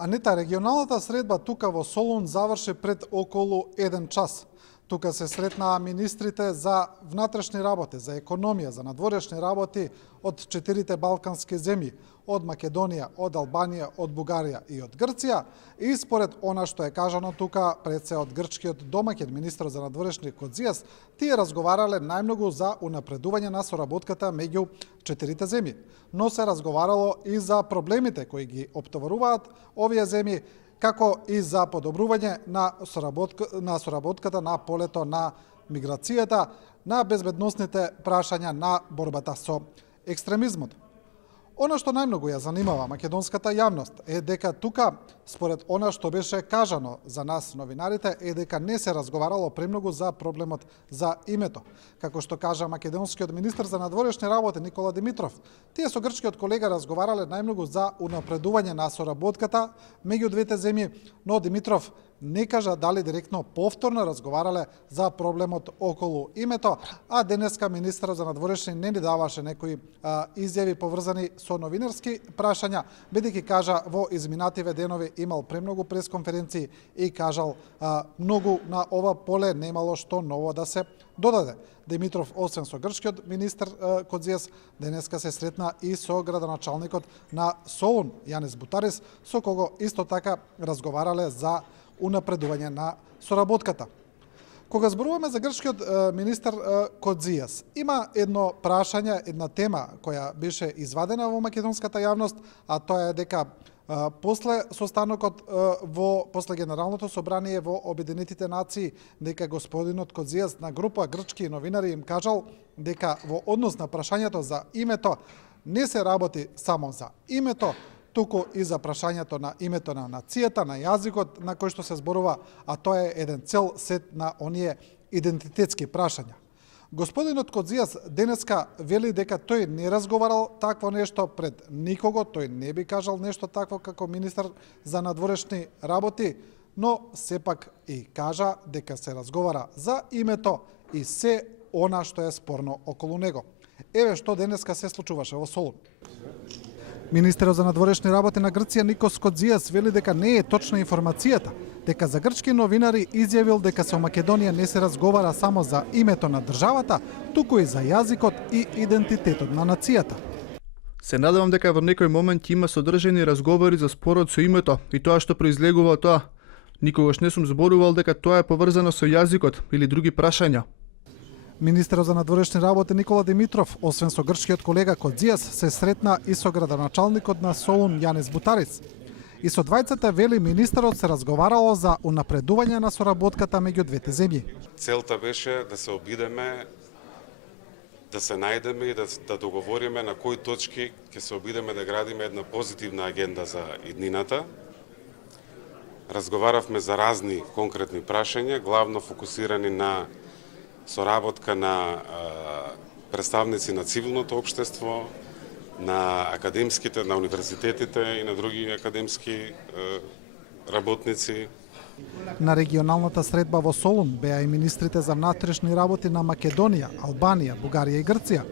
Анита, регионалната средба тука во Солун заврши пред околу 1 час. Тука се сретнаа министрите за внатрешни работи, за економија, за надворешни работи од 4 балкански земји, од Македонија, од Албанија, од Бугарија и од Грција. И според она што е кажано тука пред се од грчкиот домаќин министр за надворешни Кодзијас, тие разговарале најмногу за унапредување на соработката меѓу 4 земји. Но се разговарало и за проблемите кои ги оптоваруваат овие земји, како и за подобрување на соработката на полето на миграцијата, на безбедносните прашања, на борбата со екстремизмот. Она што најмногу ја занимава македонската јавност е дека тука, според она што беше кажано за нас новинарите, е дека не се разговарало премногу за проблемот за името. Како што кажа македонскиот министр за надворешни работи Никола Димитров, тие со грчкиот колега разговарале најмногу за унапредување на соработката меѓу двете земји, но Димитров не кажа дали директно повторно разговарале за проблемот околу името, а денеска министрот за надворешни не ни даваше некои изјави поврзани со новинарски прашања, бидејќи кажа во изминативе денови имал премногу пресконференции и кажал многу на ова поле немало што ново да се додаде. Димитров, освен со грчкиот министр Кодзијас, денеска се сретна и со градоначалникот на Солун, Јанис Бутарис, со кого исто така разговарале за унапредување на соработката. Кога зборуваме за грчкиот министр Кодзијас, има едно прашање, една тема која беше извадена во македонската јавност, а тоа е дека после состанокот после Генералното собрание во Обединетите нации, дека господинот Кодзијас на група грчки новинари им кажал дека во однос на прашањето за името не се работи само за името, туку и за прашањето на името на нацијата, на јазикот на кој што се зборува, а тоа е еден цел сет на оние идентитетски прашања. Господинот Кодзијас денеска вели дека тој не разговарал такво нешто пред никого, тој не би кажал нешто такво како министар за надворешни работи, но сепак и кажа дека се разговара за името и се она што е спорно околу него. Еве што денеска се случуваше во Солун. Министерот за надворешни работи на Грција Никос Кодзијас вели дека не е точна информацијата, дека за грчки новинари изјавил дека со Македонија не се разговара само за името на државата, туку и за јазикот и идентитетот на нацијата. Се надевам дека во некој момент има содржани разговори за спорот со името и тоа што произлегува од тоа. Никогаш не сум зборувал дека тоа е поврзано со јазикот или други прашања. Министерот за надворешни работи Никола Димитров, освен со грчкиот колега Кодзијас, се сретна и со градоначалникот на Солун Јанис Бутарис. И со двајцата, вели министерот, се разговарало за унапредување на соработката меѓу двете земји. Целта беше да се обидеме, да се најдеме и да договориме на кои точки ќе се обидеме да градиме една позитивна агенда за иднината. Разговаравме за разни конкретни прашања, главно фокусирани на соработка на представници на цивилното општество, на академските, на универзитетите и на други академски работници. На регионалната средба во Солун беа и министрите за внатрешни работи на Македонија, Албанија, Бугарија и Грција.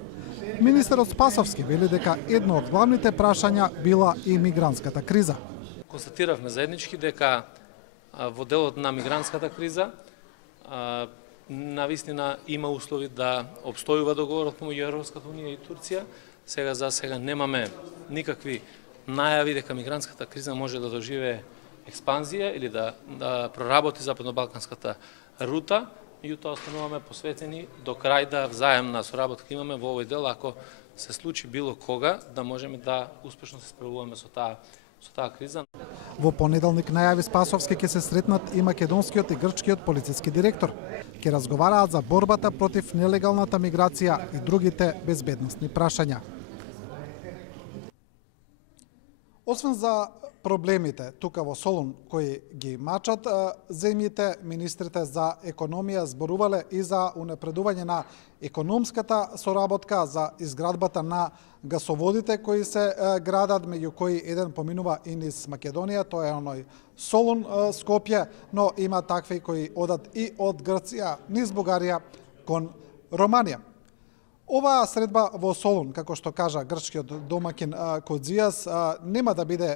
Министерот Спасовски вели дека едно од главните прашања била и мигрантската криза. Констатиравме заеднички дека во делот на мигрантската криза навистина има услови да обстојува договорот помеѓу Европската унија и Турција. За сега немаме никакви најави дека мигрантската криза може да доживее експанзија или да проработи западно-балканската рута. Меѓутоа остануваме посветени до крај да взаемна соработка имаме во овој дел, ако се случи било кога, да можеме да успешно се справуваме со таа криза. Во понеделник најави Спасовски ќе се сретнат и македонскиот и грчкиот полициски директор. Ќе разговараат за борбата против нелегалната миграција и другите безбедносни прашања. Освен за проблемите тука во Солун кои ги мачат земјите, министрите за економија зборувале и за унапредување на економската соработка, за изградбата на гасоводите кои се градат, меѓу кои еден поминува и низ Македонија, тоа е оној Солун Скопје, но има такви кои одат и од Грција низ Бугарија кон Романија. Оваа средба во Солун, како што кажа грчкиот домакин Кодзијас, нема да биде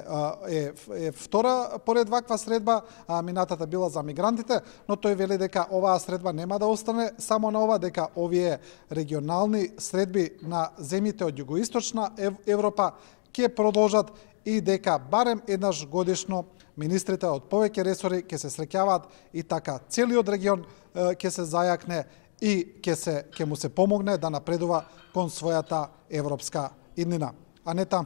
втора поред ваква средба, минатата била за мигрантите, но тој вели дека оваа средба нема да остане само на ова, дека овие регионални средби на земјите од југоисточна Европа ќе продолжат и дека барем еднаш годишно министрите од повеќе ресори ќе се среќаваат и така целиот регион ќе се зајакне и ќе му се помогне да напредува кон својата европска иднина. Анета?